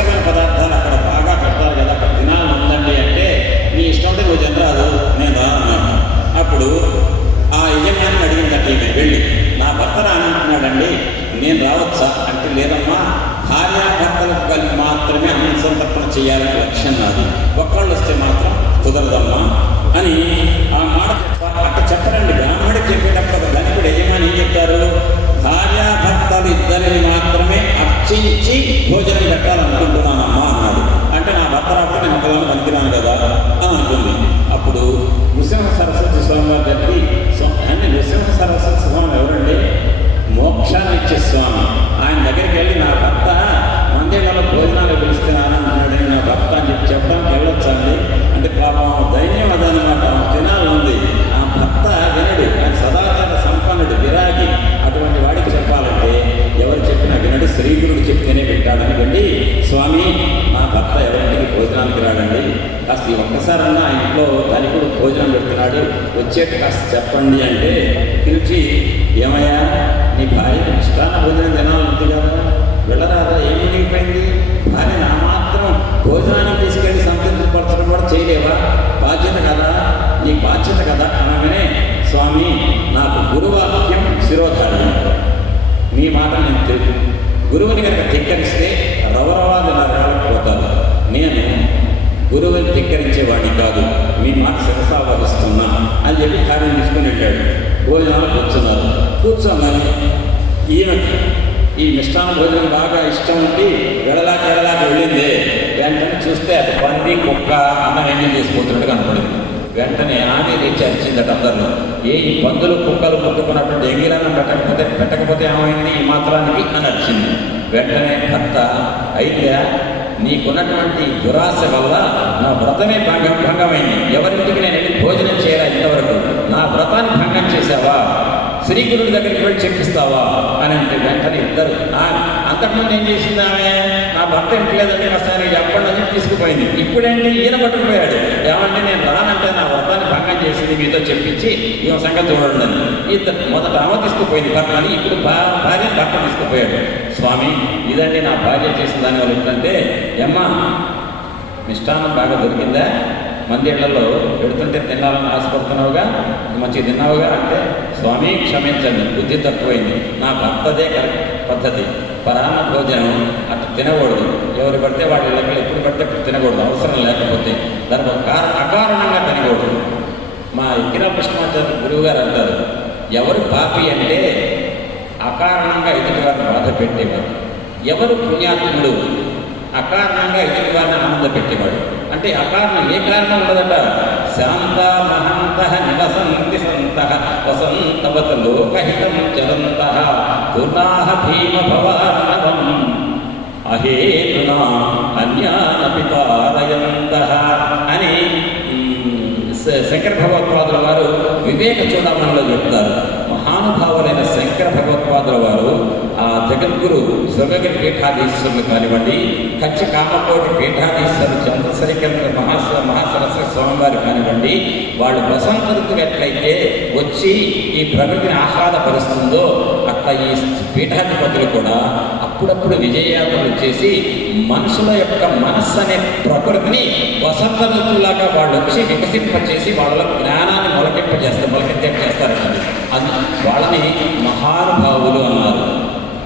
రుచికరమైన పదార్థాలు అక్కడ బాగా పెడతారు కదా అక్కడ తినాలని ఉందండి అంటే నీ ఇష్టం ఉంటే నువ్వు తినరాదు నేను రాను అప్పుడు ఆ యజమాని అడిగిందట ఈమె వెళ్ళి నా భర్త రానంటున్నాడండి నేను రావచ్చా? అంటే లేదమ్మా భార్యాభర్తలకు కలిపి మాత్రమే అన్న సంతర్పణ చేయాలనే లక్ష్యం నాది. ఒక్కళ్ళు వస్తే మాత్రం కుదరదమ్మా అని suci, wajah tidak kalah untuk చెప్తేనే వెళ్ళి స్వామి నా భర్త ఎవరింటికి భోజనానికి రాడండి. కాస్త ఈ ఒక్కసారన్నా ఆ ఇంట్లో ధనికుడు భోజనం పెడుతున్నాడు. వచ్చేట కాస్త చెప్పండి అంటే పిలిచి ఏమయ్యా నీ భార్య ఇష్టాన భోజనం తినాలంటే కదా. వెళ్ళరాదా? ఏమి నీపోయింది భార్య నా మాత్రం భోజనానికి తీసుకెళ్ళి సంతృప్తిపరచడం కూడా చేయలేవా? బాధ్యత కదా నీ బాధ్యత కదా అనగానే స్వామి నాకు గురువా శిరోధార్యం మీ మాట నేను తెలుసు గురువుని కనుక ధిక్కరిస్తే రవరవాది నరకాలకు పోతారు. నేను గురువుని ధిక్కరించేవాడిని కాదు. మీ మాట శిరసావహిస్తున్నా అని చెప్పి కార్యం తీసుకుని వెళ్ళాడు. భోజనాలు కూర్చున్నారు. కూర్చోన్నారు ఈయనకి ఈ మిష్టాన్న భోజనం బాగా ఇష్టం ఉండి వెళ్ళలాక వెళ్ళలాక వెళ్ళింది. వెంటనే చూస్తే అది పంది కుక్క అన్నం ఏం చేసుకుంటున్నట్టు కనపడింది. వెంటనే తెచ్చి అరిచిందట అందరిలో ఏ ఈ పందులు కుక్కలు ముట్టుకున్నటువంటి ఎంగిరన్నం పెట్టకపోతే పెట్టకపోతే ఏమైంది? ఈ మాత్రానికి అని అరిచింది వెంటనే భర్త అయితే నీకున్నటువంటి దురాశ వల్ల నా వ్రతమే భంగం భంగమైంది. ఎవరింటికి నేను వెళ్ళి భోజనం చేయరా ఇంతవరకు? నా వ్రతాన్ని భంగం చేశావా? శ్రీగురుడి దగ్గరికి వెళ్ళి చెప్పిస్తావా? అని అంటే వెంటనే ఇద్దరు. ఆ- అంతకుముందు ఏం చేసింది ఆమె? నా భర్త ఇంట్లేదండి ఒకసారి చెప్పండి అని తీసుకుపోయింది? ఇప్పుడేంటి? ఈయన పట్టుకుపోయాడు. ఏమంటే నేను రానంటే నా వ్రతాన్ని భంగం మీతో చెప్పించి ఈ సంగతి చూడండి. ఇద్దరు మొదట ఆమె తీసుకుపోయింది భర్తని ఇప్పుడు భా- భార్య భర్త తీసుకుపోయాడు. స్వామి ఇదండి నా భార్య చేసిన దానివల్ల ఏంటంటే ఏమ్మా మిష్టాన్నం బాగా దొరికిందా? మందిళ్ళలో పెడుతుంటే తినాలని ఆశపడుతున్నావుగా? మంచిగా తిన్నావుగా? అంటే స్వామి క్షమించండి బుద్ధి తక్కువైంది. నా భర్తదే కరెక్ట్ పద్ధతి. పరాన్న భోజనం అట్లా తినకూడదు. ఎవరు పడితే వాళ్ళ ఇళ్ళకి ఎప్పుడు పడితే ఇప్పుడు తినకూడదు. అవసరం లేకపోతే. దానికి ఒక కారణ అంటారు గురువు గారు అంటారు ఎవరు పాపి అంటే అకారణంగా ఎదుటి వారిని బాధ పెట్టేవాడు. ఎవరు పుణ్యాత్ముడు అకారణంగా ఎదుటి వారిని ఆనంద పెట్టేవాడు. అంటే అకారణం ఏ కారణం ఉండదట? శాంత మహంత నివసంతి సంత వసంతవత లోకహితం చరంత పూర్ణాహ భీమ భవానవం అహేతునా అన్యానపి పారయంత అని శంకర భగవత్పాదుల వారు వివేక చూడమనిలో చెప్తారు. మహానుభావులైన శంకర భగవత్పాదుల వారు ఆ జగద్గురు స్వర్గగిరి పీఠాధీశ్వరులు కానివ్వండి కచ్చ కామకోటి పీఠాధీశ్వరులు చంద్రశేఖర మహాస మహాసరస్వ స్వామివారు కానివ్వండి వాళ్ళు వసంత ఋతువు ఎట్లయితే వచ్చి ఈ ప్రకృతిని ఆహ్లాదపరుస్తుందో అట్లా ఈ పీఠాధిపతులు కూడా అప్పుడప్పుడు విజయయాత్రలు చేసి మనుషుల యొక్క మనస్సు అనే ప్రకృతిని వసంత ఋతువులాగా వాళ్ళు వచ్చి వికసింపచేసి వాళ్ళ జ్ఞానాన్ని మొలకెంపజేస్తారు మొలకెత్తింపజేస్తారు అది వాళ్ళని మహానుభావులు అన్నారు.